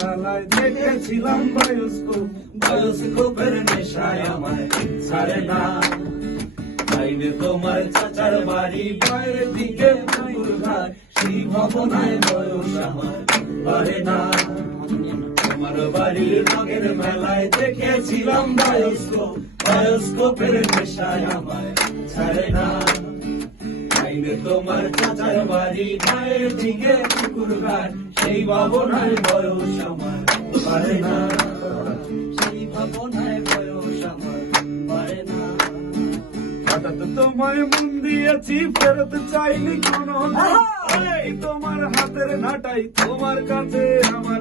মেলায় দেখেছিলাম বায়োস্কোপ বায়োস্কোপের নেশায় আমায় ছাড়ে না। বাইরে তোমার চাচার বাড়ি, বাইরের দিকে সেই ভাবনায় বয়স আমার পারে না। তোমার বাড়ির রঙের মেলায় দেখেছিলাম বায়োস্কোপ বায়োস্কোপের নেশায় আমায় ছাড়ে না। বাইরে তোমার চাচার বাড়ি বাইরের দিকে ঘাট সেই ভাবনায় বয়স আমার পারে না। সেই ভাবনায় বয়স আমার পারে না। হঠাৎ তোমায় মন দিয়েছি ফেরত চাইনি কোনো তোমার হাতের নাটাই তোমার কাছে আমার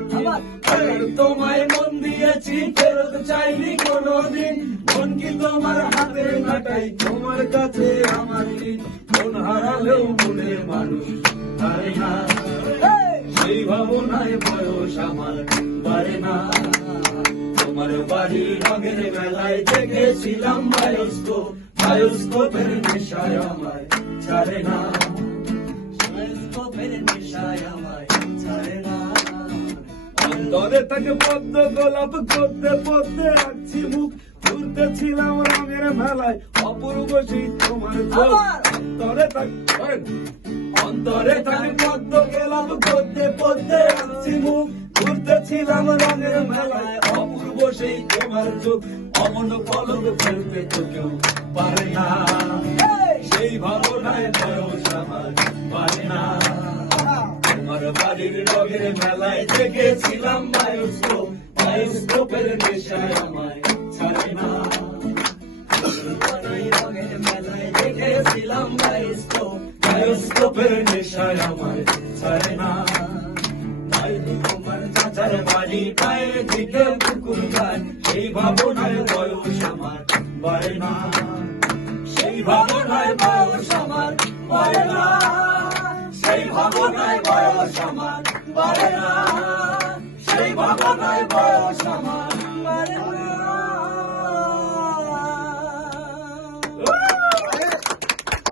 তোমায় মন দিয়েছি ফেরত চাইনি কোনোদিন মন কি তোমার হাতে নাটাই তোমার কাছে আমার মন হারালেও মনের মানুষ পারে না সেই ভাবনায় বয়স আমার পারে না তোমার বাড়ির রঙের মেলায় দেখেছিলাম বায়োস্কোপ বায়োস্কোপের নেশায় আমায় ছাড়ে না বায়োস্কোপের নেশায় আমায় ছাড়ে তাকে পদ্ম, গোলাপ করতে, পদ্মে রাখছি মুখ। ঘুরতে ছিলাম রঙের মেলায়। অপূর্ব সেই তোমার অন্তরে তাকে অন্তরে তাকে পদ্ম গেলাম পদ্মে পদ্মে আনছি মুখ। ঘুরতে ছিলাম রঙের মেলায় অপূর্ব সেই তোমার চোখ। অমন পলক ফেলতে তো কেউ পারে না। সেই ভাবনায় বয়স আমার পারে না। তোমার বাড়ির রঙের মেলায় দেখেছিলাম বায়োস্কোপ বায়োস্কোপের নেশায় আমায় ছাড়ে না। রঙের মেলায় ছিলাম বায়োস্কোপের নেশায় আমার ছাড়ে না। সেই ভাবনায় বয়স আমার বাড়ে না। সেই ভাবনায় বয়স আমার বাড়ে না। সেই ভাবনায় বয়স আমার বাড়ে না।